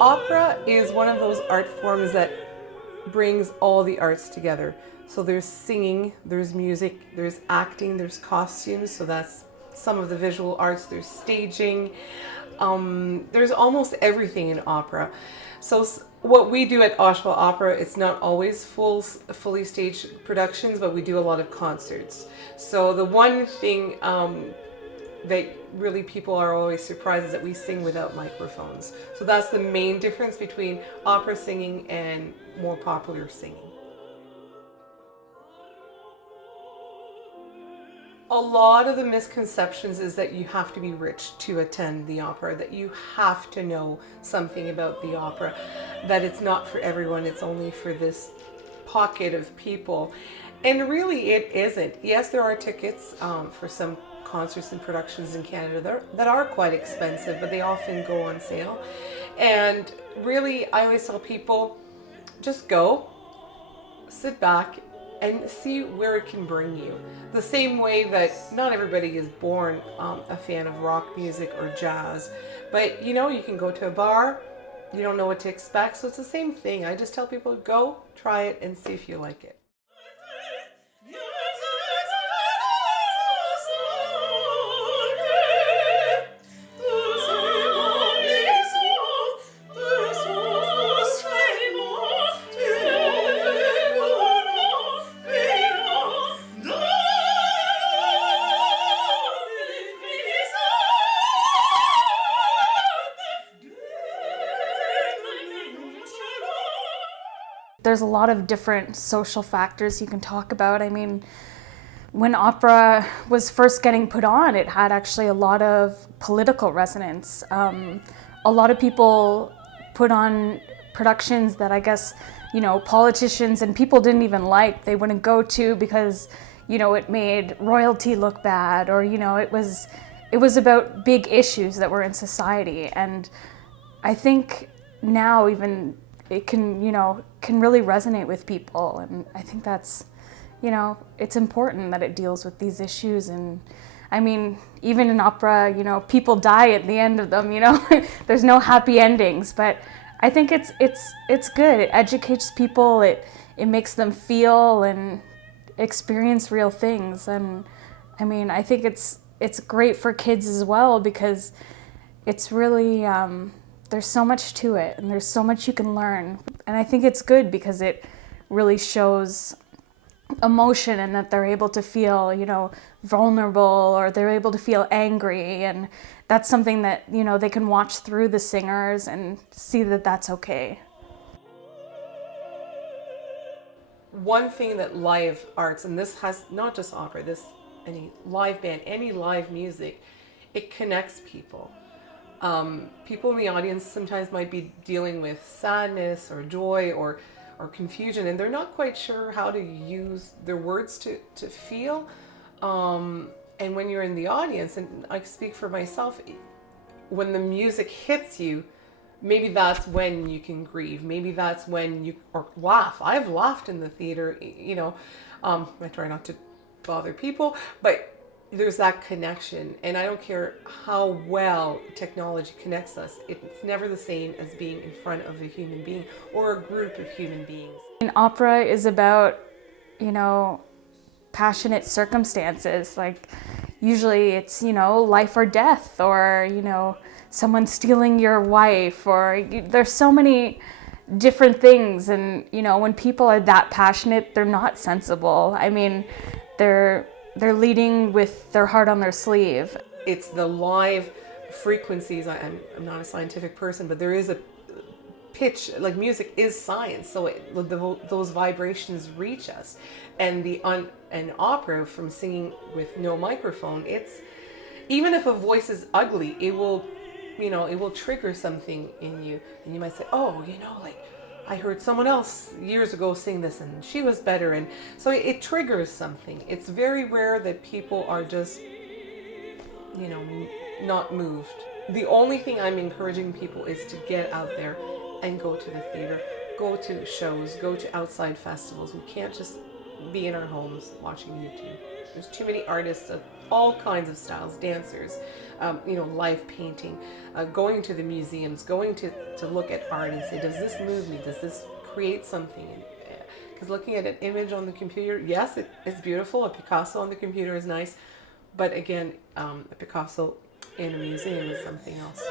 Opera is one of those art forms that brings all the arts together. So there's singing, there's music, there's acting, there's costumes, so that's some of the visual arts, there's staging. There's almost everything in opera. So what we do at Oshawa Opera, it's not always fully staged productions, but we do a lot of concerts. So the one thing that really people are always surprised is that we sing without microphones. So that's the main difference between opera singing and more popular singing. A lot of the misconceptions is that you have to be rich to attend the opera, that you have to know something about the opera, that it's not for everyone, it's only for this pocket of people. And really it isn't. Yes, there are tickets for some concerts and productions in Canada that are quite expensive, but they often go on sale. And really, I always tell people, just go, sit back, and see where it can bring you. The same way that not everybody is born a fan of rock music or jazz, but you know, you can go to a bar, you don't know what to expect, so it's the same thing. I just tell people, go, try it, and see if you like it. There's a lot of different social factors you can talk about. I mean, when opera was first getting put on, it had actually a lot of political resonance. A lot of people put on productions that I guess, you know, politicians and people didn't even like. They wouldn't go to because, you know, it made royalty look bad, or, you know, it was about big issues that were in society. And I think now even it can, you know, can really resonate with people. And I think that's, you know, it's important that it deals with these issues. And I mean, even in opera, you know, people die at the end of them, you know, there's no happy endings, but I think it's good. It educates people, it makes them feel and experience real things. And I mean, I think it's great for kids as well, because it's really, there's so much to it and there's so much you can learn. And I think it's good because it really shows emotion, and that they're able to feel, you know, vulnerable, or they're able to feel angry. And that's something that, you know, they can watch through the singers and see that that's okay. One thing that live arts, and this has not just opera, this any live band, any live music, it connects people. People in the audience sometimes might be dealing with sadness or joy or confusion, and they're not quite sure how to use their words to feel. And when you're in the audience, and I speak for myself, when the music hits you, maybe that's when you can grieve. Maybe that's when you or laugh. I've laughed in the theater, you know. I try not to bother people, but there's that connection. And I don't care how well technology connects us, it's never the same as being in front of a human being or a group of human beings. And opera is about, you know, passionate circumstances. Like, usually it's, you know, life or death, or, you know, someone stealing your wife, or there's so many different things. And, you know, when people are that passionate, they're not sensible. I mean, they're leading with their heart on their sleeve. It's the live frequencies. I'm not a scientific person, but there is a pitch, like music is science, so those vibrations reach us. And an opera, from singing with no microphone, it's, even if a voice is ugly, it will, you know, it will trigger something in you, and you might say, oh, you know, like, I heard someone else years ago sing this and she was better. And so it triggers something. It's very rare that people are just, you know, not moved. The only thing I'm encouraging people is to get out there and go to the theater, go to shows, go to outside festivals. We can't just be in our homes watching YouTube. There's too many artists all kinds of styles, dancers, live painting, going to the museums, going to look at art and say, does this move me? Does this create something? Because looking at an image on the computer, yes, it's beautiful. A Picasso on the computer is nice. But again, a Picasso in a museum is something else.